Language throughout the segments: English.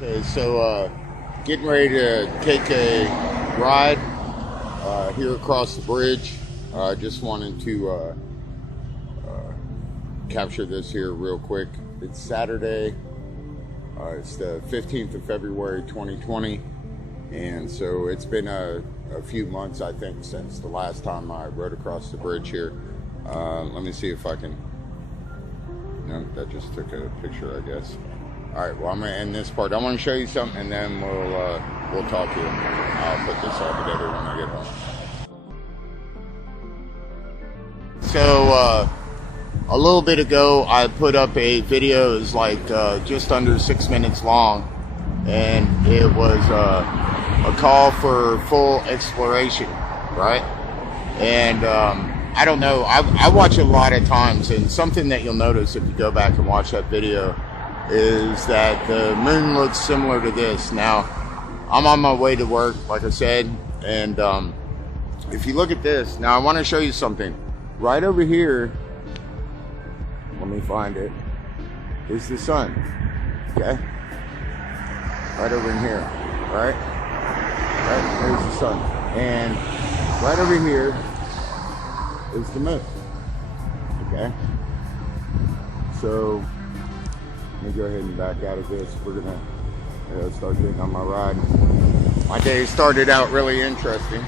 Okay, so getting ready to take a ride here across the bridge. I just wanted to capture this here real quick. It's Saturday. It's the 15th of February 2020, and so it's been a few months, I think, since the last time I rode across the bridge here. Let me see if I can... No, that just took a picture, I guess. All right, well, I'm going to end this part. I want to show you something, and then we'll talk to you. I'll put this all together when I get home. So, a little bit ago, I put up a video. It was like just under 6 minutes long, and it was a call for full exploration, right? And I don't know, I watch a lot of times, and something that you'll notice if you go back and watch that video is that the moon looks similar to this. Now, I'm on my way to work, like I said, and if you look at this, now I want to show you something. Right over here, let me find it, is the sun, okay? Right over in here, right? Right, there's the sun. And right over here is the moon, okay? So, let me go ahead and back out of this. We're gonna start getting on my ride. My day started out really interesting.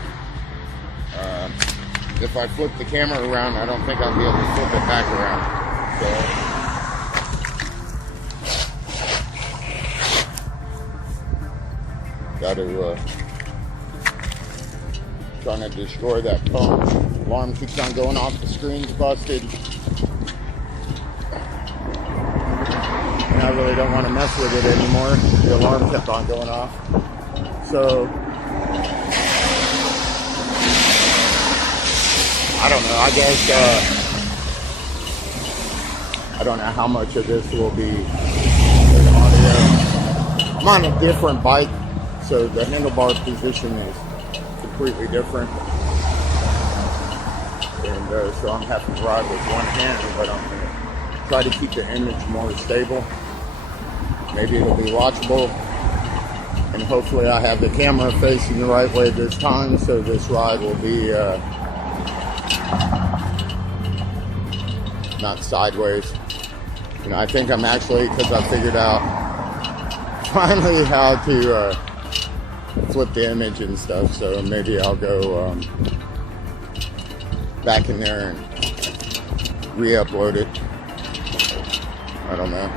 If I flip the camera around, I don't think I'll be able to flip it back around. So, gotta trying to destroy that phone. Alarm keeps on going off. The screen's busted. I really don't want to mess with it anymore. The alarm kept on going off. So, I don't know. I guess, I don't know how much of this will be audio. I'm on a different bike, so the handlebar position is completely different. And so I'm having to ride with one hand, but I'm going to try to keep the image more stable. Maybe it'll be watchable, and hopefully I have the camera facing the right way this time, so this ride will be not sideways. You know, I think I'm actually, because I figured out finally how to flip the image and stuff, so maybe I'll go back in there and re-upload it. I don't know.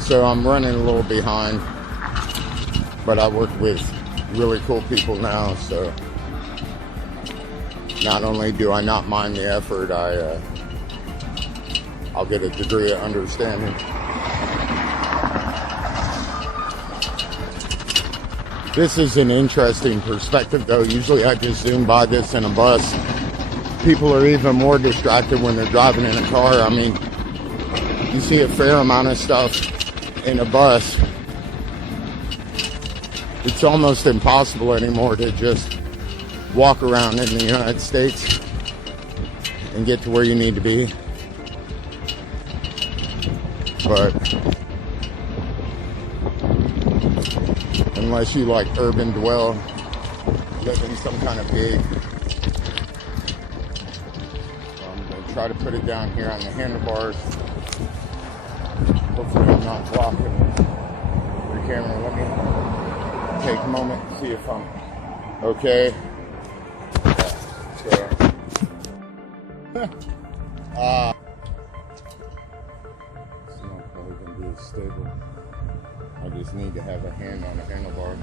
So I'm running a little behind, but I work with really cool people now, so not only do I not mind the effort, I'll get a degree of understanding. This is an interesting perspective, though. Usually I just zoom by this in a bus. People are even more distracted when they're driving in a car. I mean, you see a fair amount of stuff in a bus. It's almost impossible anymore to just walk around in the United States and get to where you need to be. But unless you like urban dwell, live in some kind of big... I'm going to try to put it down here on the handlebars. Hopefully I'm not blocking the camera. Let me take a moment and see if I'm okay. So, it's not probably going to be as stable. I just need to have a hand on the handlebar.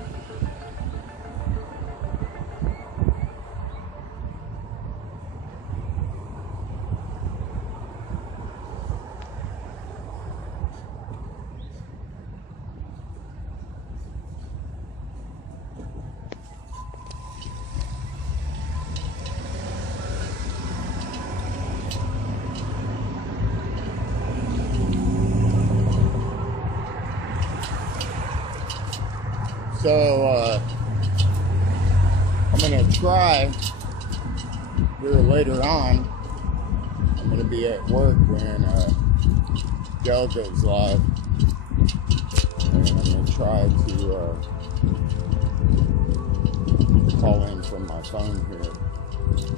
So, I'm going to try here later on. I'm I'm going to be at work when Dell goes live. And I'm going to try to call in from my phone here,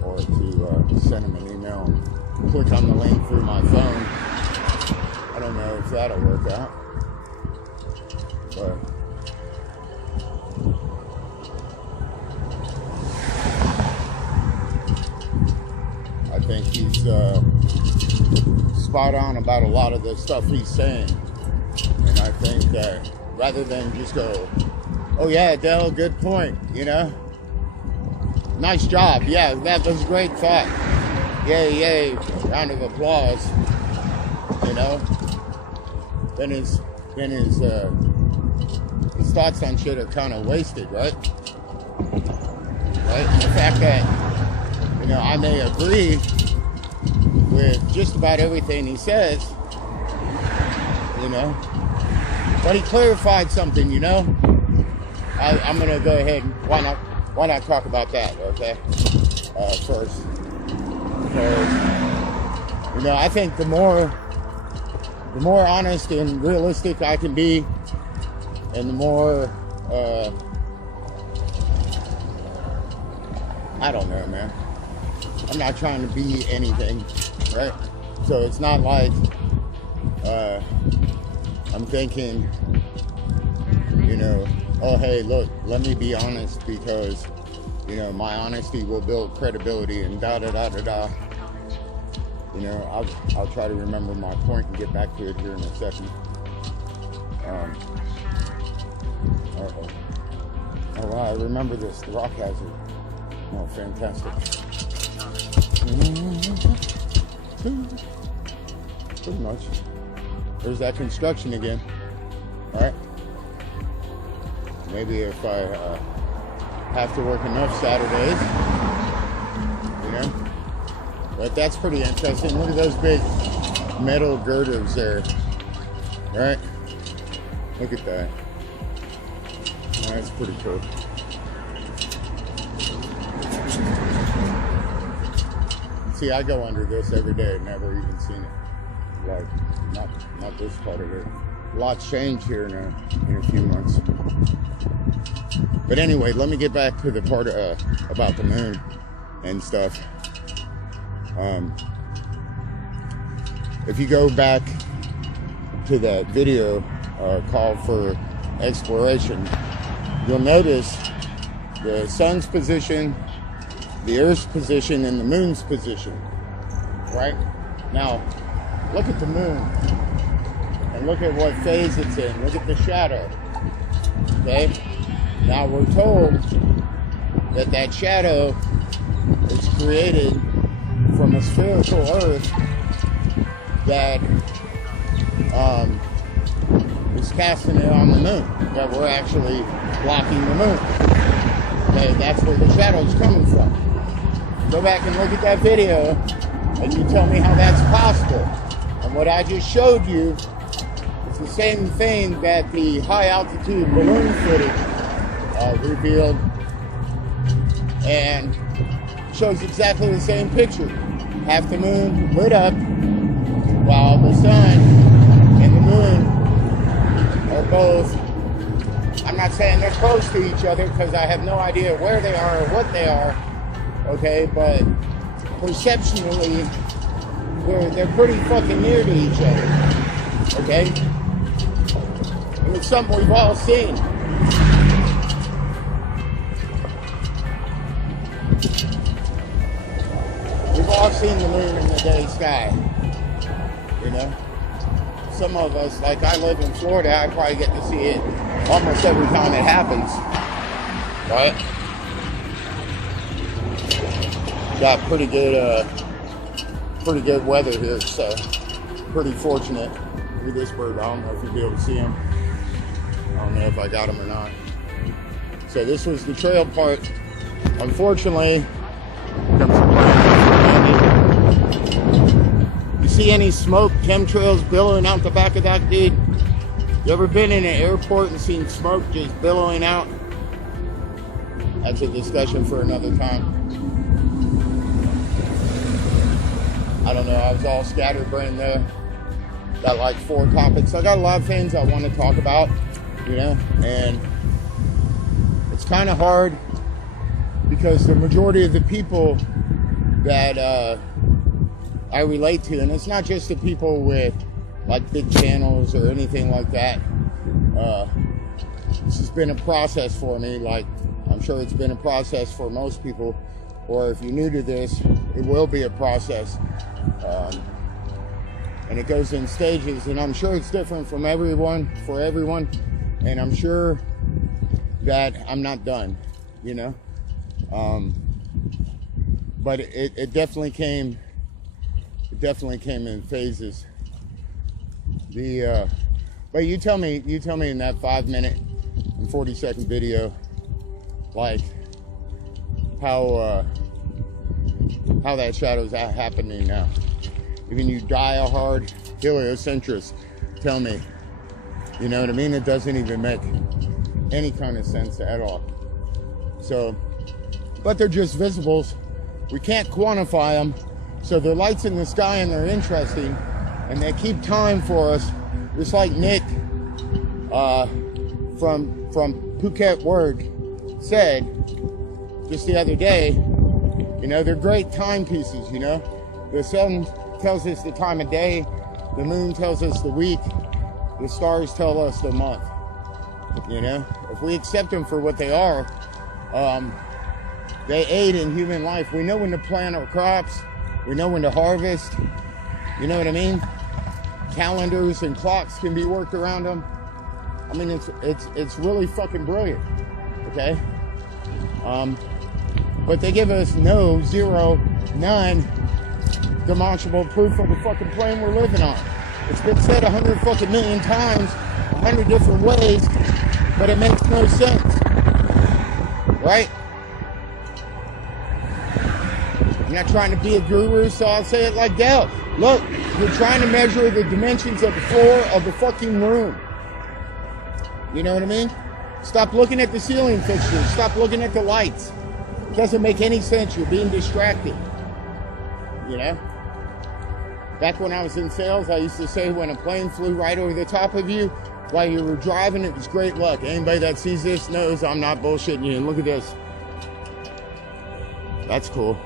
or to send him an email and click on the link through my phone. I don't know if that'll work out, but I think he's spot on about a lot of the stuff he's saying. And I think that rather than just go, oh yeah, Dell, good point, you know? Nice job. Yeah, that was a great thought. Yay, yay. Round of applause. You know? Then his thoughts on shit are kind of wasted, right? Right? And the fact that, you know, I may agree with just about everything he says, you know? But he clarified something, you know? I'm going to go ahead and why not talk about that, okay? First. Because, you know, I think the more honest and realistic I can be, and the more, I don't know, man. I'm not trying to be anything, right? So it's not like, I'm thinking, you know, oh, hey, look, let me be honest because, you know, my honesty will build credibility and da-da-da-da-da. You know, I'll try to remember my point and get back to it here in a second. Oh, wow, I remember this, the rock hazard. Oh, fantastic. Pretty much. There's that construction again. All right. Maybe if I have to work enough Saturdays, you know. But that's pretty interesting. Look at those big metal girders there. All right. Look at that. That's pretty cool. See, I go under this every day. Never even seen it. Like, not this part of it. Lots changed here in a few months. But anyway, let me get back to the part about the moon and stuff. If you go back to that video called for exploration, you'll notice the sun's position, the Earth's position, and the moon's position. Right? Now, look at the moon. And look at what phase it's in. Look at the shadow. Okay? Now we're told that that shadow is created from a spherical Earth that is casting it on the moon. That we're actually blocking the moon. Okay? That's where the shadow's coming from. Go back and look at that video and you tell me how that's possible. And what I just showed you is the same thing that the high altitude balloon footage revealed, and shows exactly the same picture. Half the moon lit up while the sun and the moon are both, I'm not saying they're close to each other because I have no idea where they are or what they are, okay, but perceptually they're pretty fucking near to each other, okay? And it's something we've all seen. We've all seen the moon in the day sky, you know? Some of us, like I live in Florida, I probably get to see it almost every time it happens, right? Got pretty good weather here, so pretty fortunate. Look at this bird. I don't know if you'll be able to see him. I don't know if I got him or not. So this was the trail part. Unfortunately, you see any smoke, chemtrails billowing out the back of that dude? You ever been in an airport and seen smoke just billowing out? That's a discussion for another time. I don't know, I was all scatterbrained there. Got like 4 topics. I got a lot of things I want to talk about, you know, and it's kind of hard because the majority of the people that I relate to, and it's not just the people with like big channels or anything like that. This has been a process for me, like I'm sure it's been a process for most people, or if you're new to this, it will be a process. And it goes in stages, and I'm sure it's different from everyone, for everyone, and I'm sure that I'm not done, you know. But it definitely came in phases. But you tell me in that 5-minute and 40-second video, like how that shadow's happening now. Even you die-hard heliocentrist, tell me, you know what I mean? It doesn't even make any kind of sense at all. So, but they're just visibles. We can't quantify them. So they're lights in the sky and they're interesting, and they keep time for us. Just like Nick from Phuket Word said just the other day, you know, they're great timepieces, you know. The sun tells us the time of day, the moon tells us the week, the stars tell us the month, you know. If we accept them for what they are, they aid in human life. We know when to plant our crops, we know when to harvest, you know what I mean? Calendars and clocks can be worked around them. I mean, it's really fucking brilliant, okay? But they give us no, zero, none demonstrable proof of the fucking plane we're living on. It's been said 100 fucking million times, 100 different ways, but it makes no sense, right? I'm not trying to be a guru, so I'll say it like that. Look, you're trying to measure the dimensions of the floor of the fucking room. You know what I mean? Stop looking at the ceiling fixtures. Stop looking at the lights. It doesn't make any sense. You're being distracted. You know? Back when I was in sales, I used to say when a plane flew right over the top of you while you were driving, it was great luck. Anybody that sees this knows I'm not bullshitting you. And look at this. That's cool.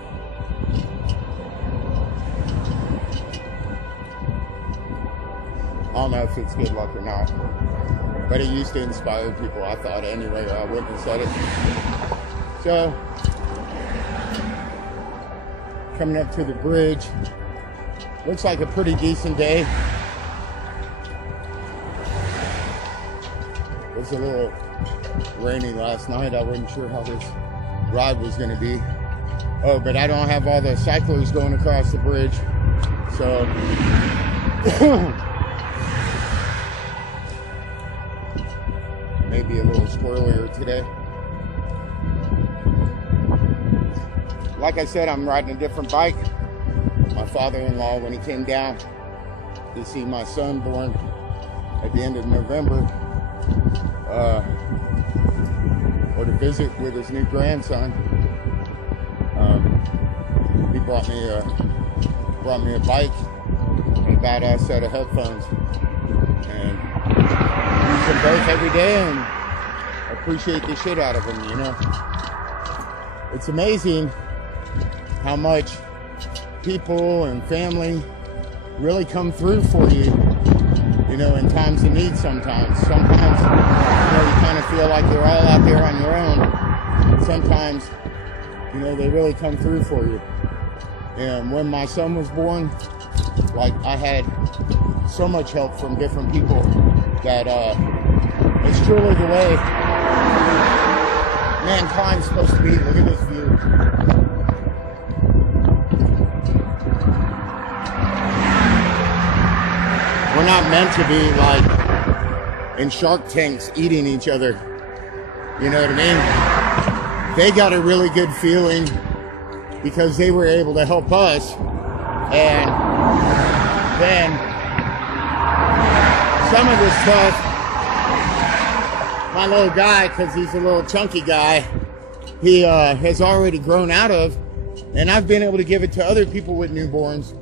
I don't know if it's good luck or not, but it used to inspire people, I thought anyway, or I wouldn't have said it. So, coming up to the bridge, looks like a pretty decent day. It was a little rainy last night. I wasn't sure how this ride was going to be. Oh, but I don't have all the cyclers going across the bridge, so maybe a little squirrelier today. Like I said, I'm riding a different bike. My father-in-law, when he came down to see my son born at the end of November, or to visit with his new grandson, he brought me a bike and a badass set of headphones, and use them both every day and appreciate the shit out of them, you know. It's amazing how much people and family really come through for you, you know, in times of need sometimes. Sometimes, you know, you kind of feel like you're all out there on your own. Sometimes, you know, they really come through for you. And when my son was born, like, I had so much help from different people that it's truly the way mankind's supposed to be. Look at this view. We're not meant to be like in Shark Tanks eating each other. You know what I mean? They got a really good feeling because they were able to help us. And then some of this stuff, my little guy, because he's a little chunky guy, he has already grown out of, and I've been able to give it to other people with newborns,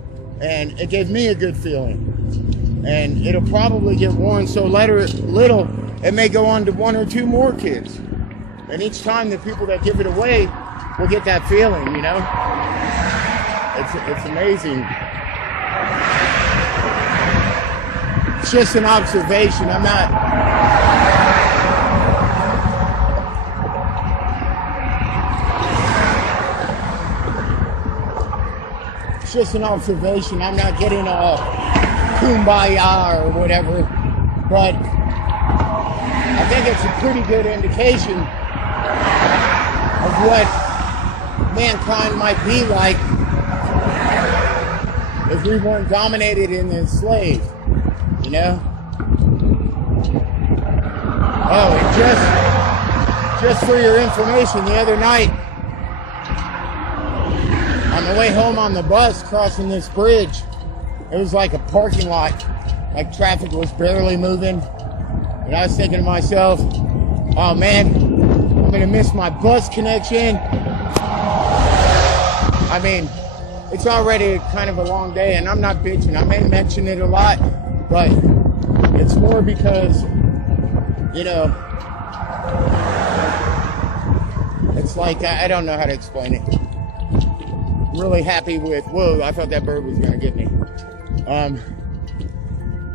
And it gave me a good feeling. And it'll probably get worn so little, it may go on to 1 or 2 more kids. And each time the people that give it away will get that feeling, you know? It's amazing. It's just an observation. I'm not... It's just an observation. I'm not getting all kumbaya or whatever, but I think it's a pretty good indication of what mankind might be like if we weren't dominated and enslaved, you know? Oh, and just for your information, the other night, on the way home on the bus crossing this bridge, it was like a parking lot, like traffic was barely moving. And I was thinking to myself, oh man, I'm gonna miss my bus connection. I mean, it's already kind of a long day, and I'm not bitching. I may mention it a lot, but it's more because, you know, it's like, I don't know how to explain it. I'm really happy with, whoa, I thought that bird was gonna get me. I'm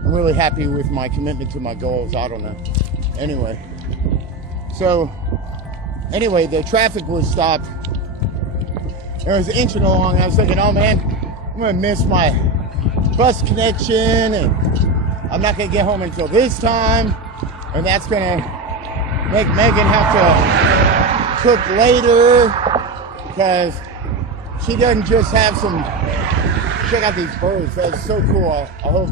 really happy with my commitment to my goals. I don't know. Anyway, the traffic was stopped. It was inching along. I was thinking, oh man, I'm gonna miss my bus connection, and I'm not gonna get home until this time, and that's gonna make Megan have to cook later because she doesn't just have some. Check out these birds. That's so cool. I hope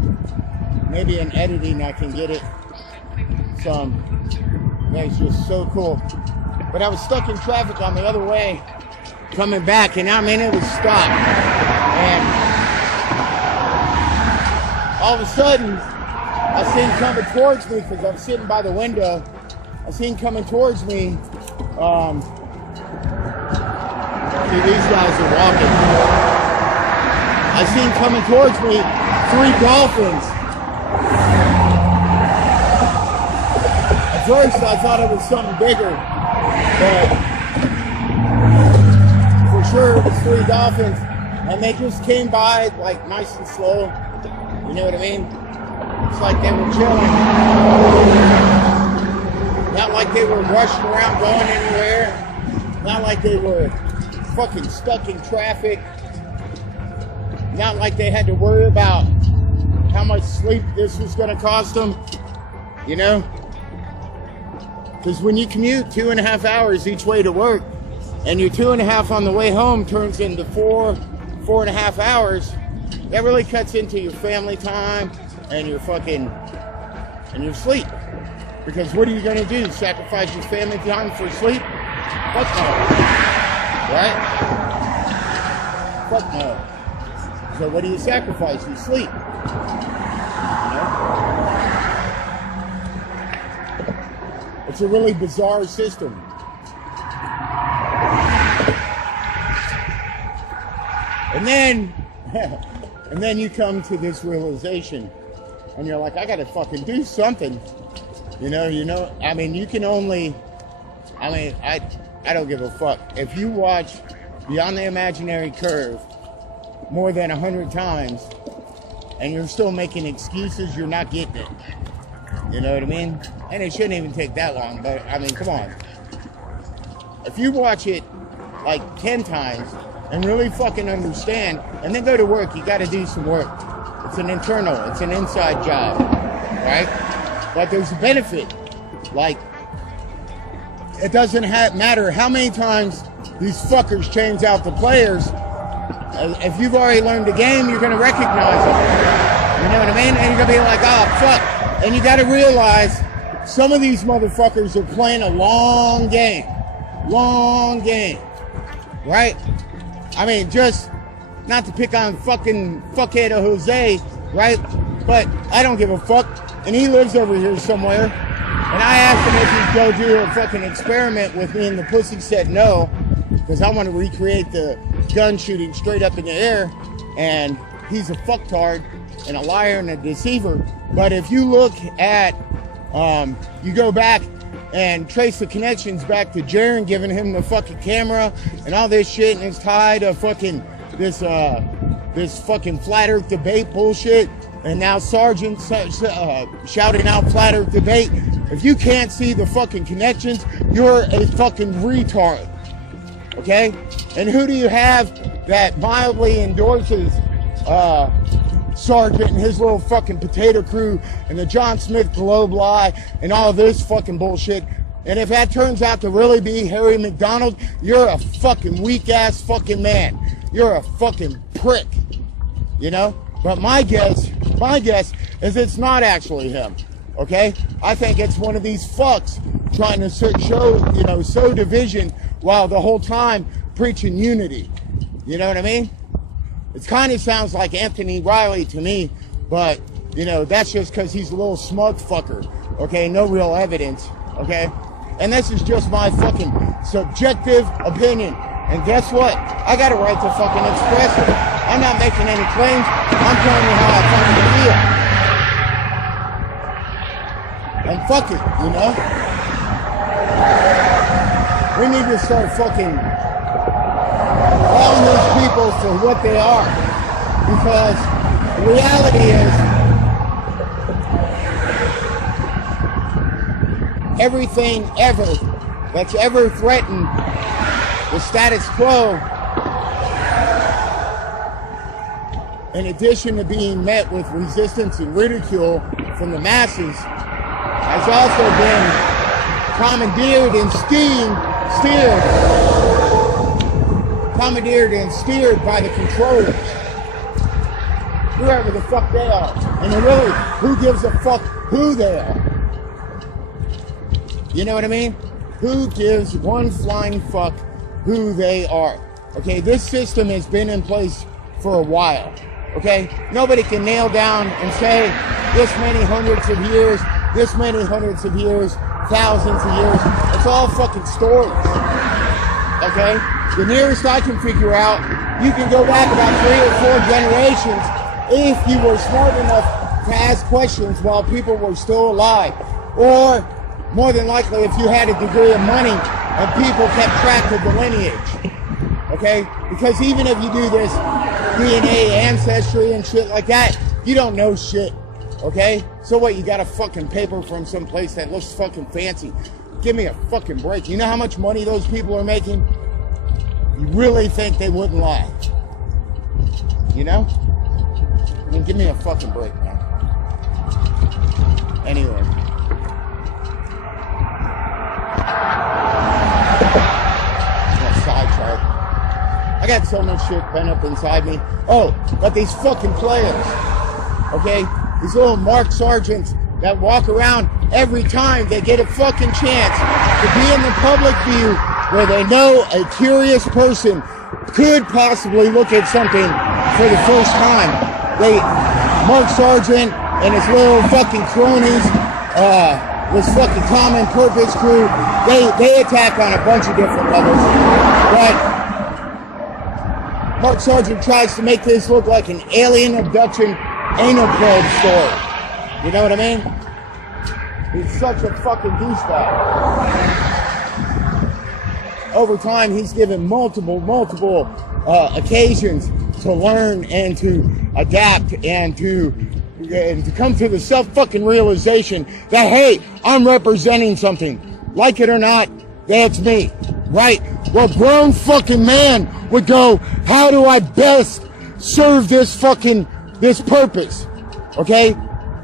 maybe in editing I can get it some. Yeah, it's just so cool. But I was stuck in traffic on the other way coming back, and I mean, it was stopped. And all of a sudden, I seen coming towards me, because I'm sitting by the window, I seen coming towards me, see, these guys are walking. I seen coming towards me 3 dolphins. At first I thought it was something bigger, but for sure it was 3 dolphins, and they just came by like nice and slow. You know what I mean? It's like they were chilling. Not like they were rushing around going anywhere. Not like they were fucking stuck in traffic. Not like they had to worry about how much sleep this was going to cost them, you know? Because when you commute 2.5 hours each way to work, and your 2.5 on the way home turns into 4.5 hours, that really cuts into your family time and your sleep. Because what are you going to do? Sacrifice your family time for sleep? Fuck no. Right? Fuck no. So what do you sacrifice? You sleep. You know? It's a really bizarre system. And then you come to this realization, and you're like, I gotta fucking do something. You know, I mean, you can only, I don't give a fuck. If you watch Beyond the Imaginary Curve more than 100 times, and you're still making excuses, you're not getting it. You know what I mean? And it shouldn't even take that long, but I mean, come on. If you watch it like 10 times and really fucking understand, and then go to work, you gotta do some work. It's an internal, it's an inside job, right? But there's a benefit. Like, it doesn't matter how many times these fuckers change out the players. If you've already learned the game, you're gonna recognize them. You know what I mean? And you're gonna be like, oh, fuck. And you gotta realize some of these motherfuckers are playing a long game. Long game. Right? I mean, just not to pick on fucking fuckhead of Jose, right? But I don't give a fuck. And he lives over here somewhere. And I asked him if he'd go do a fucking experiment with me, and the pussy said no, because I want to recreate the gun shooting straight up in the air. And he's a fucktard and a liar and a deceiver. But if you look at, you go back and trace the connections back to Jaron giving him the fucking camera and all this shit, and it's tied to fucking this fucking flat earth debate bullshit, and now Sergeant shouting out flat earth debate. If you can't see the fucking connections, you're a fucking retard. Okay? And who do you have that mildly endorses Sergeant and his little fucking potato crew and the John Smith Globe lie and all of this fucking bullshit? And if that turns out to really be Harry McDonald, you're a fucking weak ass fucking man. You're a fucking prick. You know? But my guess is it's not actually him. Okay? I think it's one of these fucks trying to sow division while the whole time preaching unity. You know what I mean? It kind of sounds like Anthony Riley to me, but, you know, that's just because he's a little smug fucker, okay? No real evidence, okay? And this is just my fucking subjective opinion. And guess what? I got a right to fucking express it. I'm not making any claims. I'm telling you how I fucking feel. And fuck it, you know? We need to start fucking calling those people for what they are. Because the reality is, everything ever that's ever threatened the status quo, in addition to being met with resistance and ridicule from the masses, has also been commandeered and steered by the controllers, whoever the fuck they are. And really, who gives a fuck who they are? You know what I mean? Who gives one flying fuck who they are? Okay, this system has been in place for a while. Okay, nobody can nail down and say this many hundreds of years, thousands of years. It's all fucking stories. Okay, the nearest I can figure out, you can go back about 3 or 4 generations if you were smart enough to ask questions while people were still alive, or more than likely if you had a degree of money and people kept track of the lineage. Okay, because even if you do this DNA ancestry and shit like that, you don't know shit. Okay, so what, you got a fucking paper from some place that looks fucking fancy? Give me a fucking break. You know how much money those people are making? You really think they wouldn't lie? You know? I mean, give me a fucking break, man. Anyway. Sidetrack. I got so much shit pent up inside me. Oh, but these fucking players, okay? These little Mark Sargents that walk around every time they get a fucking chance to be in the public view where they know a curious person could possibly look at something for the first time. Mark Sargent and his little fucking cronies, this fucking common purpose crew, they attack on a bunch of different levels. But Mark Sargent tries to make this look like an alien abduction anal probe story. You know what I mean? He's such a fucking douchebag. Over time, he's given multiple occasions to learn and to adapt and to come to the self-fucking realization that, hey, I'm representing something. Like it or not, that's me, right? Well, a grown fucking man would go, how do I best serve this purpose? Okay?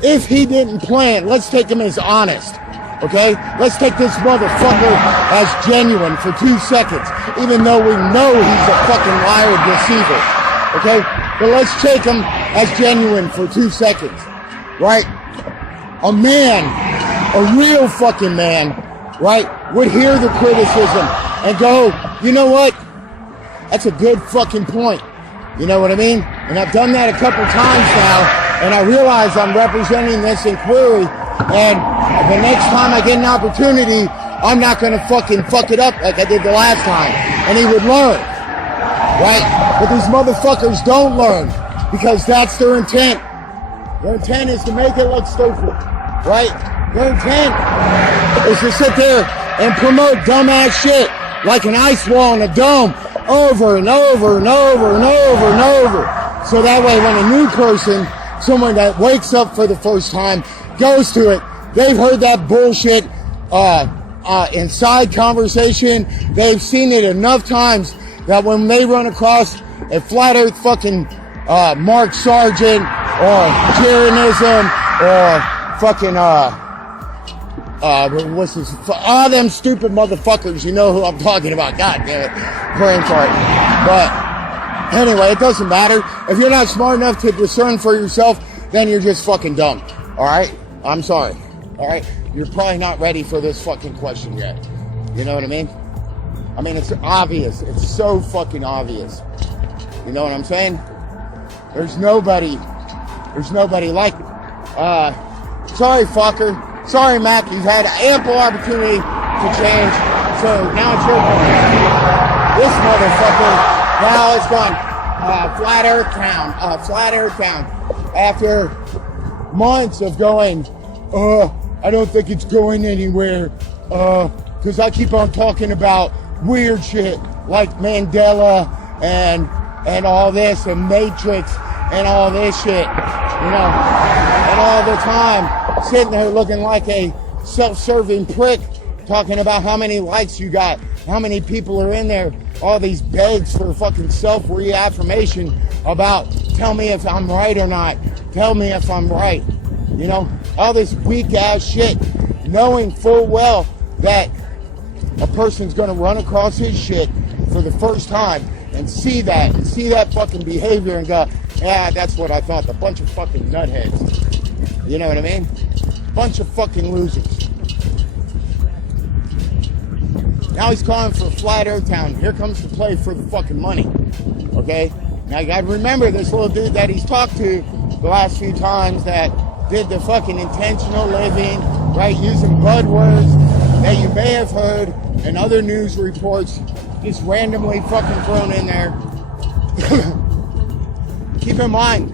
If he didn't plan, let's take him as honest. Okay? Let's take this motherfucker as genuine for 2 seconds, even though we know he's a fucking liar deceiver. Okay? But let's take him as genuine for 2 seconds. Right? A man, a real fucking man, right, would hear the criticism and go, you know what? That's a good fucking point. You know what I mean? And I've done that a couple times now, and I realize I'm representing this inquiry, and the next time I get an opportunity, I'm not going to fucking fuck it up like I did the last time. And he would learn. Right? But these motherfuckers don't learn. because that's their intent. Their intent is to make it look stupid, right? Their intent is to sit there and promote dumbass shit like an ice wall and a dome over and over and over and over and over. So that way when a new person, someone that wakes up for the first time, goes to it, they've heard that bullshit inside conversation. They've seen it enough times that when they run across a flat earth fucking Mark Sargent or Tyrannism or fucking what's this? All them stupid motherfuckers, you know who I'm talking about. God damn it, brain fart. But anyway, it doesn't matter. If you're not smart enough to discern for yourself, then you're just fucking dumb. All right? I'm sorry. All right? You're probably not ready for this fucking question yet. You know what I mean? I mean, it's obvious. It's so fucking obvious. You know what I'm saying? There's nobody like it. Sorry, fucker. Sorry, Mac. You've had ample opportunity to change. So now it's your turn. This motherfucker, now it's gone. Flat Earth Town. Flat Earth Town. After months of going, I don't think it's going anywhere. Because I keep on talking about weird shit like Mandela and all this and Matrix and all this shit, you know, and all the time sitting there looking like a self-serving prick talking about how many likes you got, how many people are in there, all these begs for fucking self-reaffirmation about tell me if I'm right or not, tell me if I'm right, you know, all this weak ass shit, knowing full well that a person's gonna run across his shit for the first time and see that fucking behavior and go, yeah, that's what I thought. A bunch of fucking nutheads. You know what I mean? Bunch of fucking losers. Now he's calling for Flat Earth Town. Here comes the play for the fucking money. Okay? Now you gotta remember this little dude that he's talked to the last few times that did the fucking intentional living, right? Using buzzwords that you may have heard in other news reports, just randomly fucking thrown in there. Keep in mind,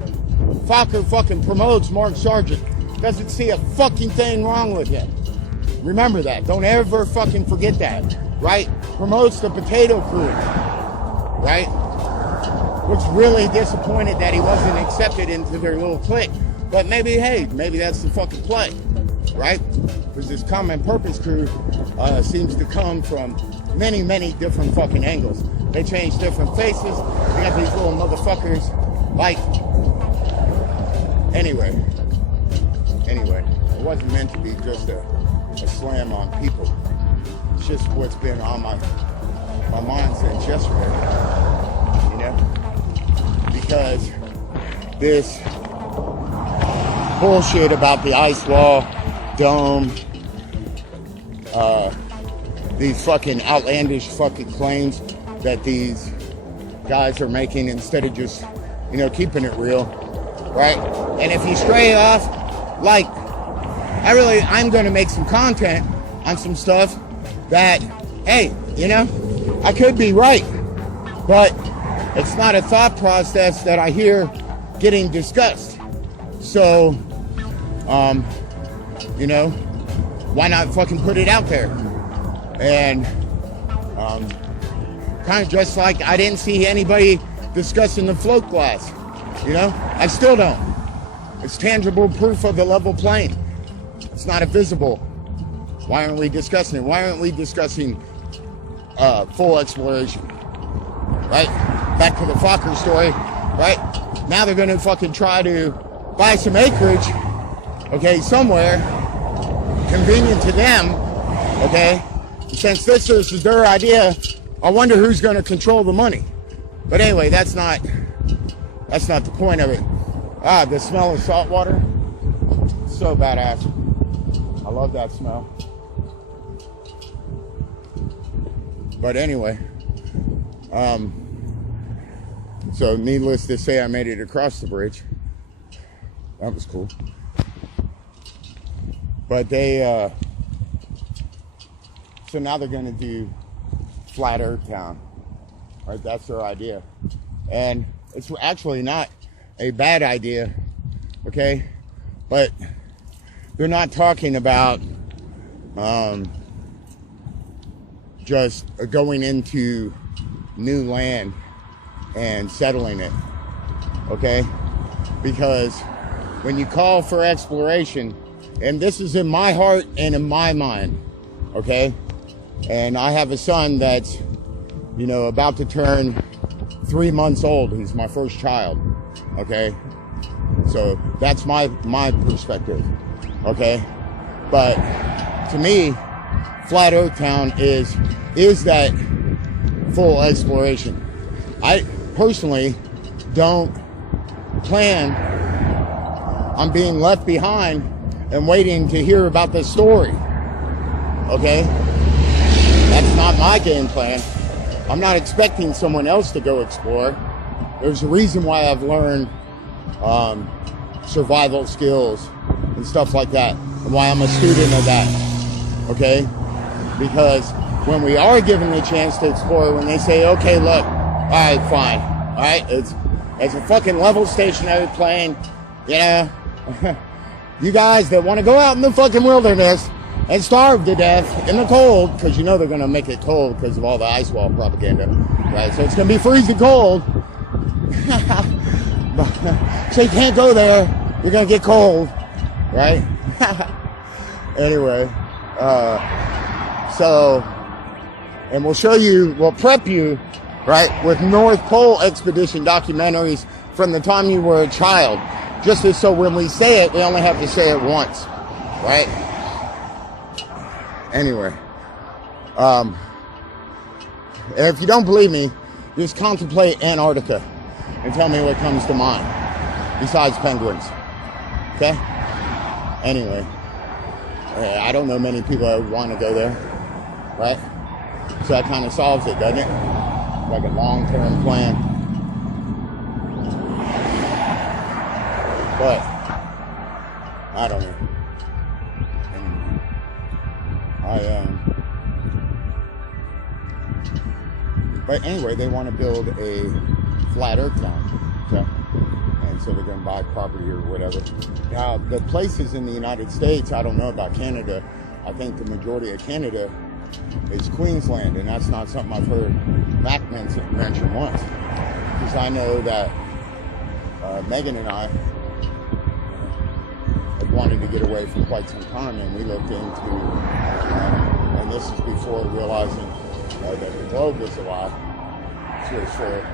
Fokker fucking promotes Mark Sargent. Doesn't see a fucking thing wrong with him. Remember that. Don't ever fucking forget that. Right? Promotes the potato crew. Right? Was really disappointed that he wasn't accepted into their little clique. But maybe, hey, maybe that's the fucking play. Right? Because this common purpose crew seems to come from many, many different fucking angles. They change different faces. They got these little motherfuckers. Like, anyway, it wasn't meant to be just a slam on people. It's just what's been on my mind since yesterday, you know? Because this bullshit about the ice wall, dome, these fucking outlandish fucking claims that these guys are making instead of just, you know, keeping it real, right? And if you stray off, like, I'm going to make some content on some stuff that, hey, you know, I could be right, but it's not a thought process that I hear getting discussed. So, you know, why not fucking put it out there? And kind of just like I didn't see anybody discussing the float glass, you know? I still don't. It's tangible proof of the level plane. It's not invisible. Why aren't we discussing it? Why aren't we discussing full exploration? Right? Back to the Fokker story, right? Now they're going to fucking try to buy some acreage, okay, somewhere, convenient to them, okay? Since this is their idea, I wonder who's going to control the money. But anyway, that's not the point of it. The smell of salt water, so badass. I love that smell. But anyway, so needless to say, I made it across the bridge. That was cool. But they, so now they're going to do Flat Earth Town, right? That's their idea. And it's actually not a bad idea, okay? But they're not talking about just going into new land and settling it, okay? Because when you call for exploration, and this is in my heart and in my mind, okay? And I have a son that's, you know, about to turn 3 months old. He's my first child, okay? So that's my perspective, okay? But to me, Flat Earth Town is that full exploration. I personally don't plan on being left behind and waiting to hear about this story, okay? That's not my game plan. I'm not expecting someone else to go explore. There's a reason why I've learned survival skills and stuff like that, and why I'm a student of that, okay? Because when we are given the chance to explore, when they say, okay, look, all right, fine, all right, it's a fucking level stationary plane, you know, you guys that want to go out in the fucking wilderness and starve to death in the cold, because you know they're going to make it cold because of all the ice wall propaganda, right? So it's going to be freezing cold. So you can't go there. You're going to get cold, right? Anyway, so, and we'll show you, we'll prep you, right, with North Pole expedition documentaries from the time you were a child. Just as so when we say it, we only have to say it once, right? Anyway, if you don't believe me, just contemplate Antarctica and tell me what comes to mind, besides penguins, okay? Anyway, I don't know many people that would want to go there, right? So that kind of solves it, doesn't it? Like a long-term plan. But I don't know. But anyway, they want to build a flat Earth town, okay? And so they're going to buy property or whatever. Now, the places in the United States, I don't know about Canada. I think the majority of Canada is Queensland, and that's not something I've heard Mac mention once. Because I know that Megan and I had wanted to get away for quite some time, and we looked into, and this is before realizing that the globe was alive, to for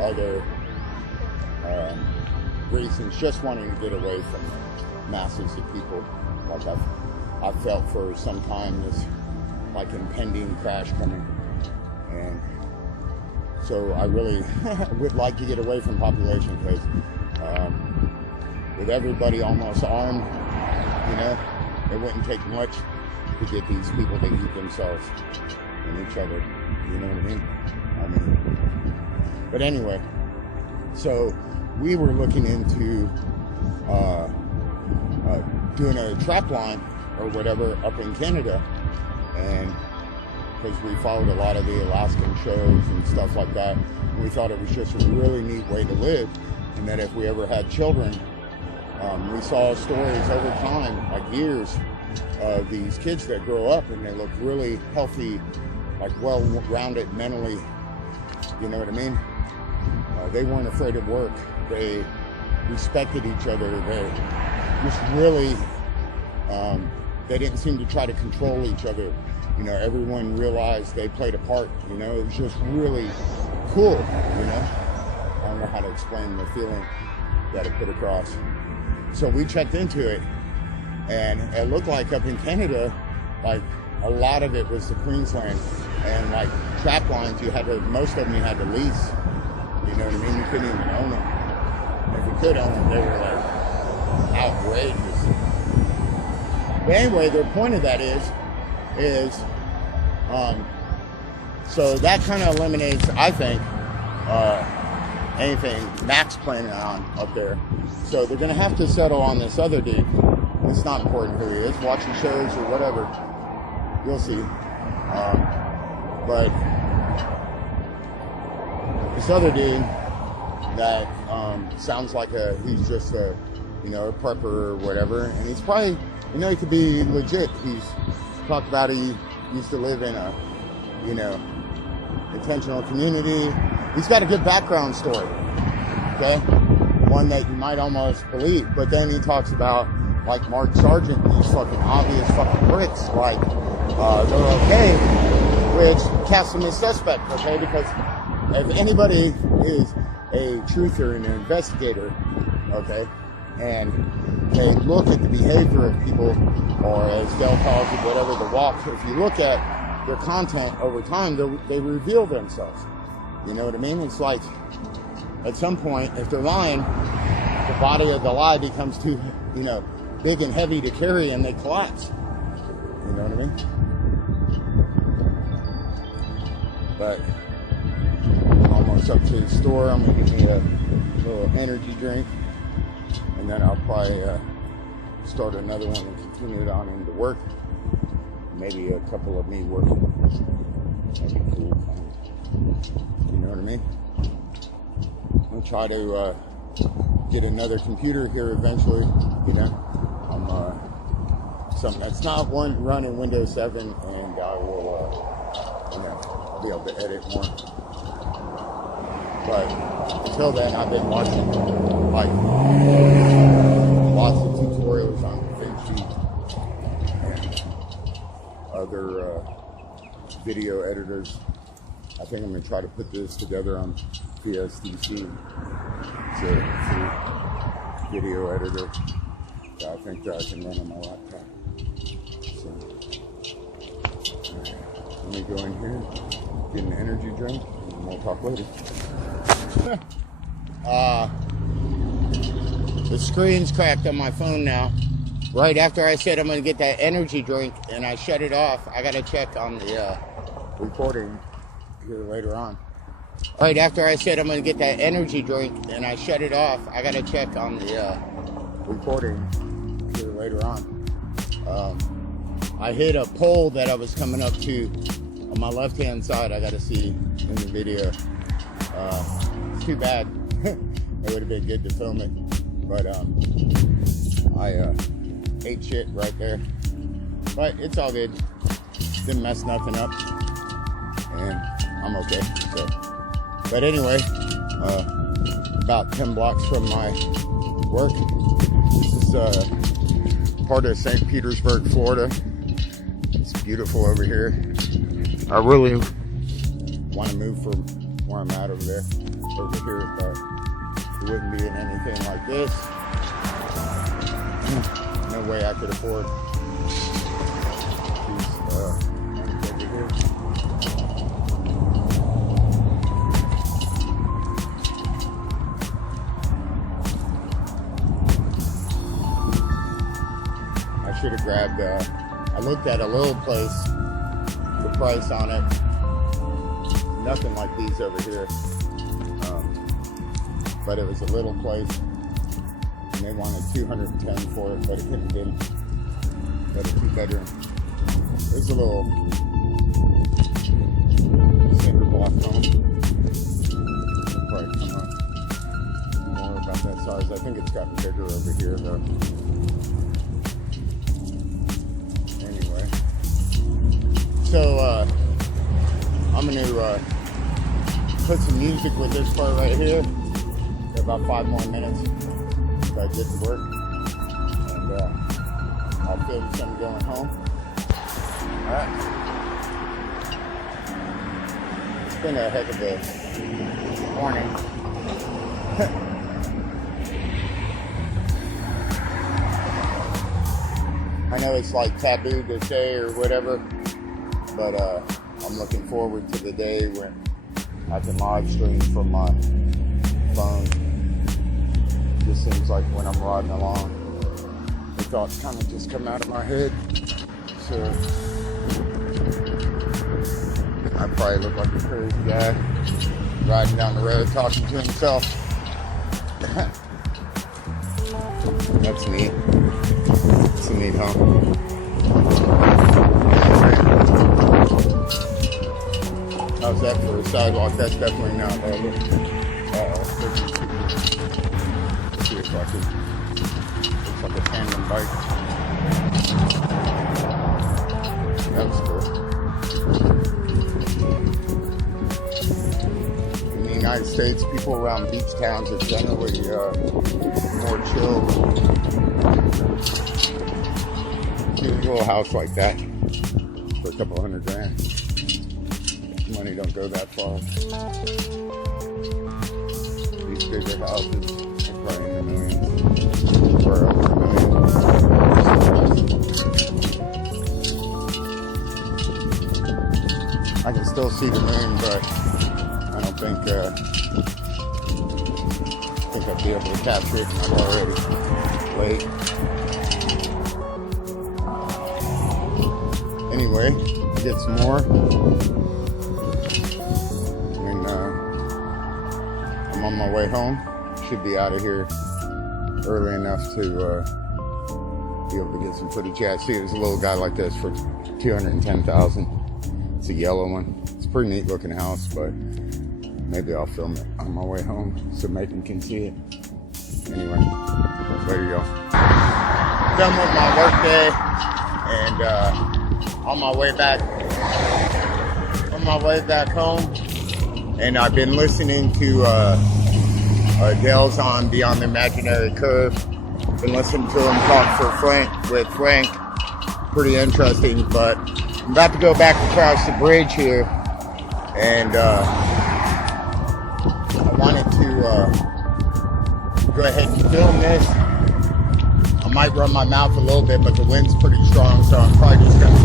other reasons, just wanting to get away from masses of people. Like I've felt for some time this like impending crash coming, and so I really would like to get away from population, because with everybody almost armed, you know, it wouldn't take much to get these people to eat themselves and each other, you know what I mean? But anyway, so we were looking into doing a trap line or whatever up in Canada, and because we followed a lot of the Alaskan shows and stuff like that, we thought it was just a really neat way to live, and that if we ever had children, we saw stories over time, like years, of these kids that grow up and they look really healthy, like well-rounded mentally, you know what I mean? They weren't afraid of work. They respected each other. They just really, they didn't seem to try to control each other. You know, everyone realized they played a part, you know? It was just really cool, you know? I don't know how to explain the feeling that it put across. So we checked into it, and it looked like up in Canada, like a lot of it was the Queensland, and like trap lines, most of them you had to lease. You know what I mean? You couldn't even own them. If you could own them, they were like outrageous. But anyway, the point of that is so that kind of eliminates, I think, anything Mac's planning on up there. So they're going to have to settle on this other dude. It's not important who he is, watching shows or whatever. You'll see. But this other dude that sounds like he's just a, you know, a prepper or whatever, and he's probably, you know, he could be legit. He's talked about he used to live in a, you know, intentional community. He's got a good background story, okay? One that you might almost believe, but then he talks about, like, Mark Sargent, these fucking obvious fucking bricks, like, they're okay, which casts him as suspect, okay? Because if anybody is a truther and an investigator, okay, and they look at the behavior of people, or as Dale calls it, whatever, the walk, if you look at their content over time, they reveal themselves. You know what I mean? It's like, at some point, if they're lying, the body of the lie becomes too, you know, big and heavy to carry, and they collapse. You know what I mean? But I'm almost up to the store. I'm gonna get me a little energy drink, and then I'll probably start another one and continue it on into work. Maybe a couple of me working. That'd be cool. You know what I mean? I'll try to get another computer here eventually. You know, I'm something that's not running Windows 7, and I will, you know, I'll be able to edit more. But until then, I've been watching like lots of tutorials on FinSheet and other video editors. I think I'm going to try to put this together on VSDC. It's a video editor that I think that I can run on my laptop. So, let me go in here, get an energy drink, and we'll talk later. The screen's cracked on my phone now. Right after I said I'm going to get that energy drink and I shut it off, I got to check on the recording here later on. Right after I said I'm going to get that energy drink and I shut it off, I got to check on the recording here later on. I hit a pole that I was coming up to on my left-hand side. I got to see in the video. It's too bad. It would have been good to film it, but I ate shit right there. But it's all good. Didn't mess nothing up, and I'm okay. So, but anyway, about 10 blocks from my work. This is part of St. Petersburg, Florida. It's beautiful over here. I really want to move from where I'm at over there, over here, but it wouldn't be in anything like this. No way I could afford these things over here. I should have grabbed, I looked at a little place, the price on it, nothing like these over here, but it was a little place, and they wanted $210 for it, but it couldn't get it. But a 2-bedroom. It's a little cinder block home. It'll probably come up more about that size. I think it's gotten bigger over here though. Anyway, so I'm gonna put some music with this part right here for about 5 more minutes so I get to work, and I'll film some going home. Alright. It's been a heck of a morning. I know it's like taboo to say or whatever, but I'm looking forward to the day when I can live stream from my phone. It just seems like when I'm riding along, the thoughts kind of just come out of my head. So I probably look like a crazy guy riding down the road talking to himself. That's neat. It's a neat home. How's that for a sidewalk? That's definitely not level. Let's see if I can. Looks like a tandem bike. That's cool. In the United States, people around beach towns are generally more chill. See a little house like that for a couple $100,000. Money don't go that far. These bigger houses are probably in the millions or over a million. I can still see the moon, but I don't think I'll be able to capture it. I'm already late. Anyway, get some more. I'm on my way home. Should be out of here early enough to be able to get some footage. Yeah, see, there's a little guy like this for $210,000. It's a yellow one. It's a pretty neat looking house, but maybe I'll film it on my way home so Megan can see it. Anyway, later, y'all. Done with my work day, and on my way back home, and I've been listening to Adele's on Beyond the Imaginary Curve. Been listening to him talk with Frank. Pretty interesting, but I'm about to go back across the bridge here, and I wanted to go ahead and film this. I might run my mouth a little bit, but the wind's pretty strong, so I'm probably just going to...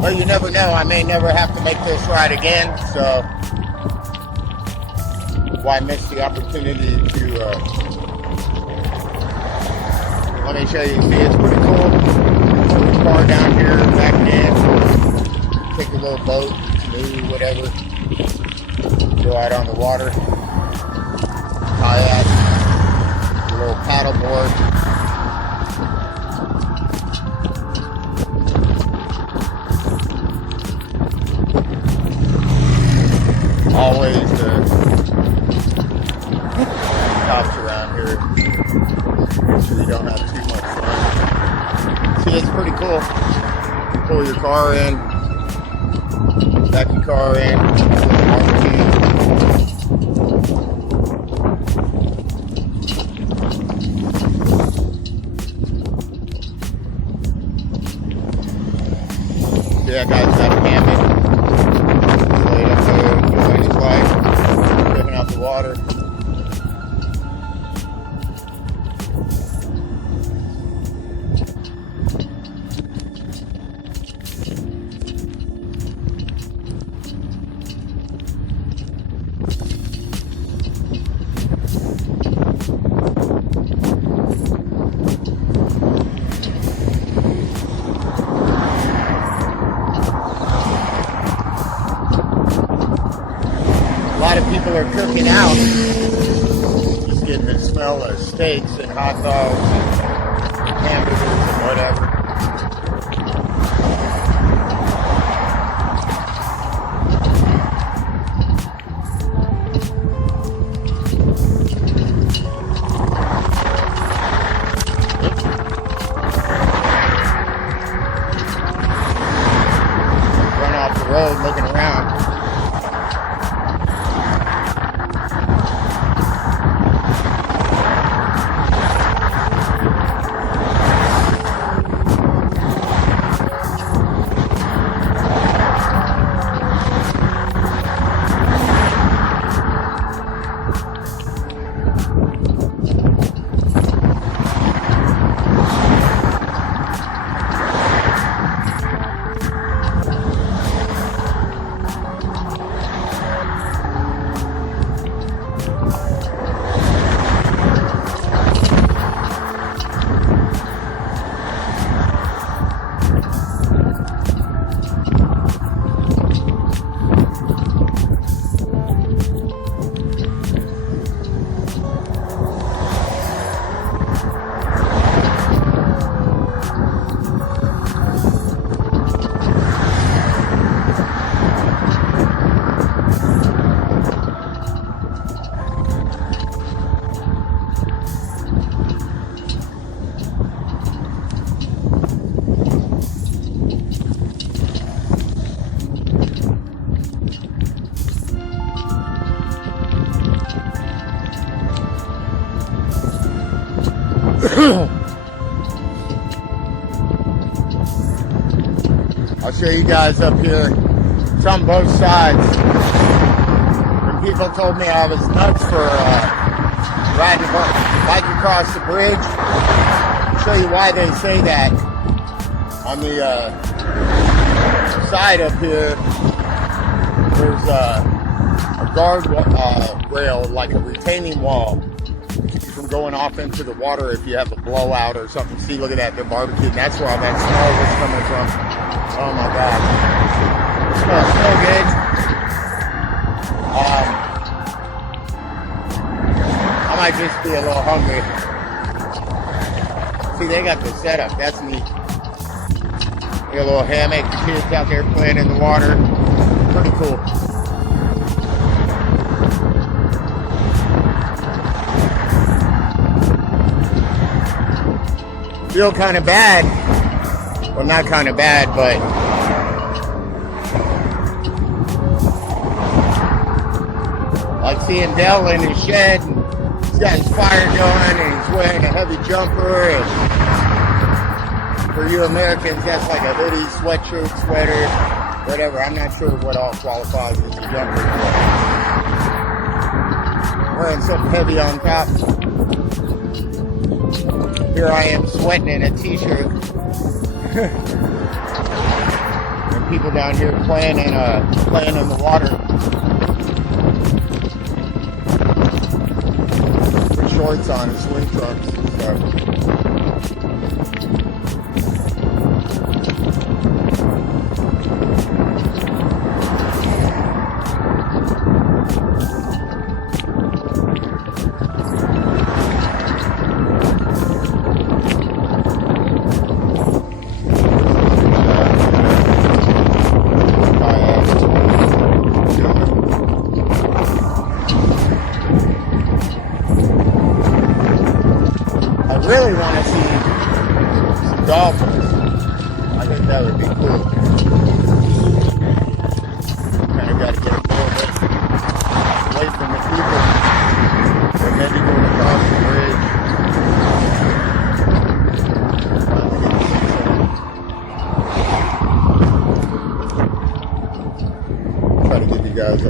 Well, you never know. I may never have to make this ride again, so why miss the opportunity to, let me show you. See, it's pretty cool. Put the car down here, back in, take a little boat, canoe, whatever, go out on the water, kayak, a little paddle board. Always the cops around here. Make sure you don't have too much fun. See, it's pretty cool. You pull your car in, back your car in, see, that guy's got a hammock. Laid up there, enjoying his life, checking out the water. A lot of people are cooking out, just getting the smell of steaks and hot dogs and hamburgers and whatever. Run off the road looking around. show you guys up here. It's on both sides. When people told me I was nuts for riding across the bridge, I'll show you why they say that. On the side up here, there's a guard rail, like a retaining wall, to keep you from going off into the water if you have a blowout or something. See, look at that, they're barbecuing. That's where all that smell was coming from. Oh my God. It smells so good. I might just be a little hungry. See, they got the setup. That's neat. They got a little hammock. The kids out there playing in the water. Pretty cool. Feel kind of bad. Well, not kind of bad, but like seeing Dell in his shed, and he's got his fire going, and he's wearing a heavy jumper. And for you Americans, that's like a hoodie, sweatshirt, sweater, whatever. I'm not sure what all qualifies as a jumper. Wearing something heavy on top. Here I am sweating in a t-shirt. And people down here playing in the water. With shorts on and swim trunks and stuff. Really want to see some dolphins. I think that would be cool. Kind of got to get a little bit away from the people. Or maybe going across the bridge. Try to give you guys a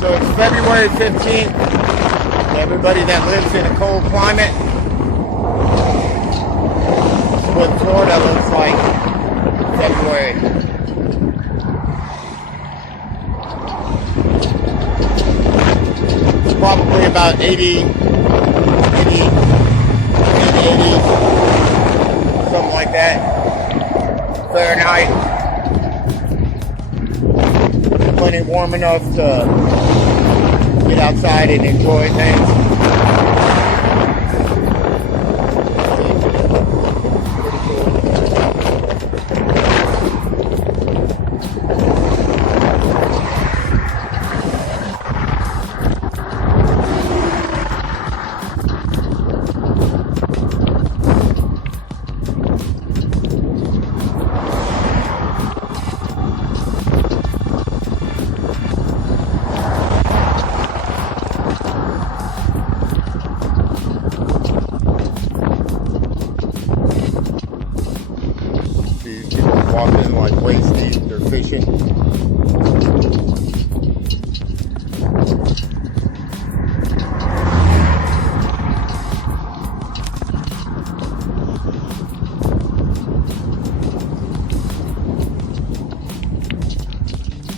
So it's February 15th. Everybody that lives in a cold climate, this is what Florida looks like in February. It's probably about 80, something like that, Fahrenheit. Plenty warm enough to get outside and enjoy things. Walking like waist deep, they're fishing.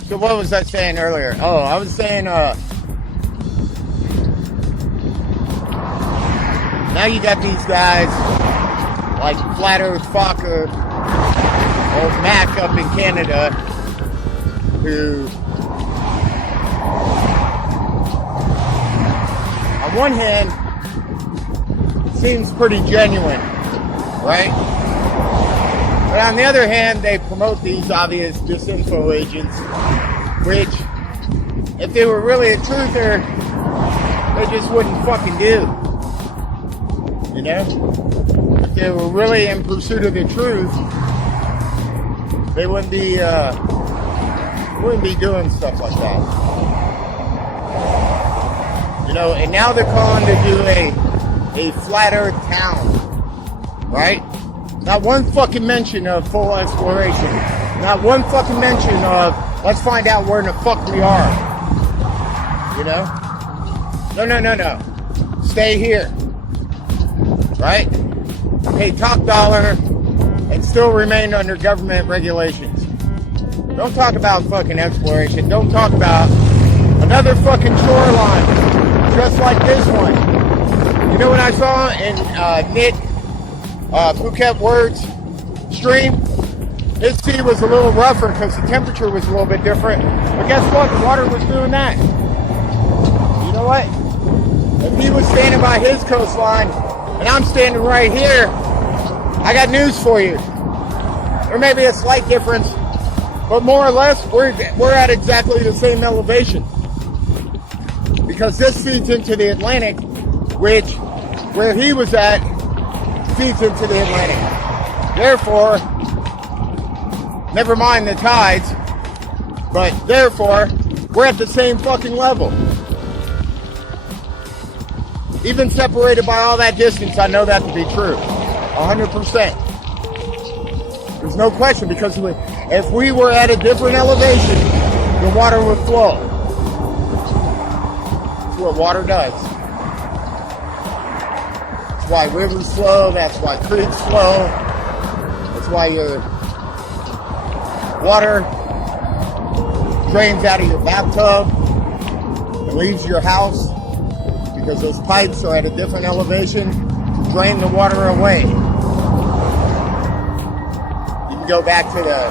So what was I saying earlier? Oh, I was saying, now you got these guys like Flat Earth Fokker, old Mac up in Canada, who on one hand seems pretty genuine, right? But on the other hand, they promote these obvious disinfo agents, which, if they were really a truther, they just wouldn't fucking do. You know? If they were really in pursuit of the truth, they wouldn't be doing stuff like that. You know, and now they're calling to do a flat earth town, right? Not one fucking mention of full exploration. Not one fucking mention of, let's find out where in the fuck we are. You know? No. Stay here. Right? Pay top dollar and still remain under government regulations. Don't talk about fucking exploration. Don't talk about another fucking shoreline just like this one. You know what I saw in Nick Phuket Words stream? His sea was a little rougher because the temperature was a little bit different. But guess what? The water was doing that. You know what? If he was standing by his coastline and I'm standing right here, I got news for you. There may be a slight difference, but more or less, we're at exactly the same elevation. Because this feeds into the Atlantic, which, where he was at, feeds into the Atlantic. Therefore, never mind the tides, but therefore, we're at the same fucking level. Even separated by all that distance, I know that to be true. 100%. There's no question, because if we were at a different elevation, the water would flow. That's what water does. That's why rivers flow, that's why creeks flow, that's why your water drains out of your bathtub and leaves your house, because those pipes are at a different elevation to drain the water away. You can go back to the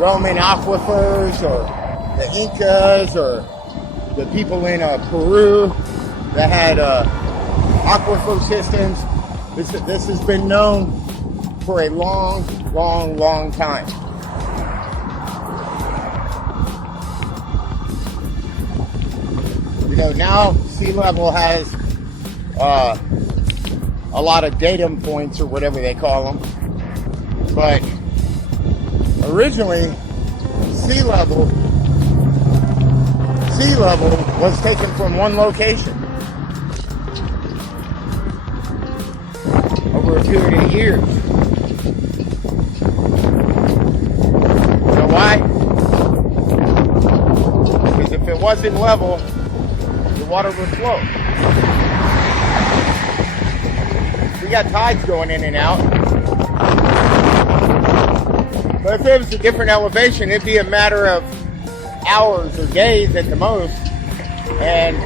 Roman aquifers or the Incas or the people in Peru that had aquifer systems. This has been known for a long time. You know, now sea level has a lot of datum points or whatever they call them. But originally, sea level was taken from one location over a period of years. You know why? Because if it wasn't level, the water would flow. We got tides going in and out. But if it was a different elevation, it'd be a matter of hours or days at the most, and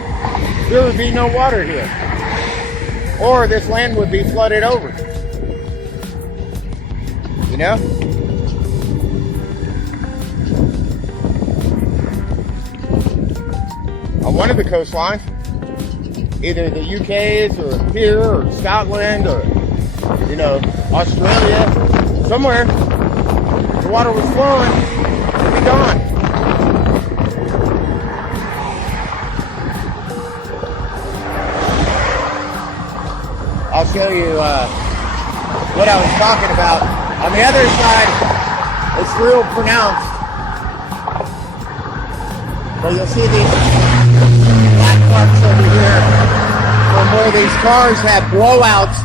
there would be no water here. Or this land would be flooded over. You know? On one of the coastlines, either the UK's or here or Scotland or, you know, Australia, somewhere, the water was flowing, it'd be gone. I'll show you what I was talking about. On the other side, it's real pronounced. But you'll see these black marks over here from where these cars have blowouts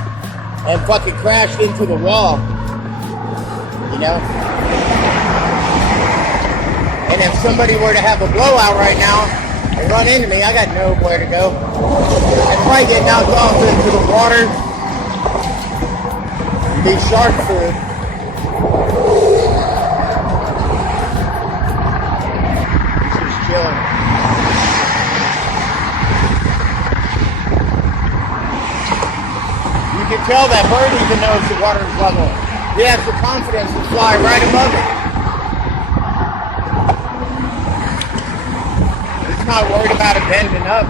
and fucking crashed into the wall. You know? And if somebody were to have a blowout right now and run into me, I got nowhere to go. I'd probably get knocked off into the water. Be shark food. Just chilling. You can tell that bird even knows the water is level. He has the confidence to fly right above it. He's not worried about it bending up.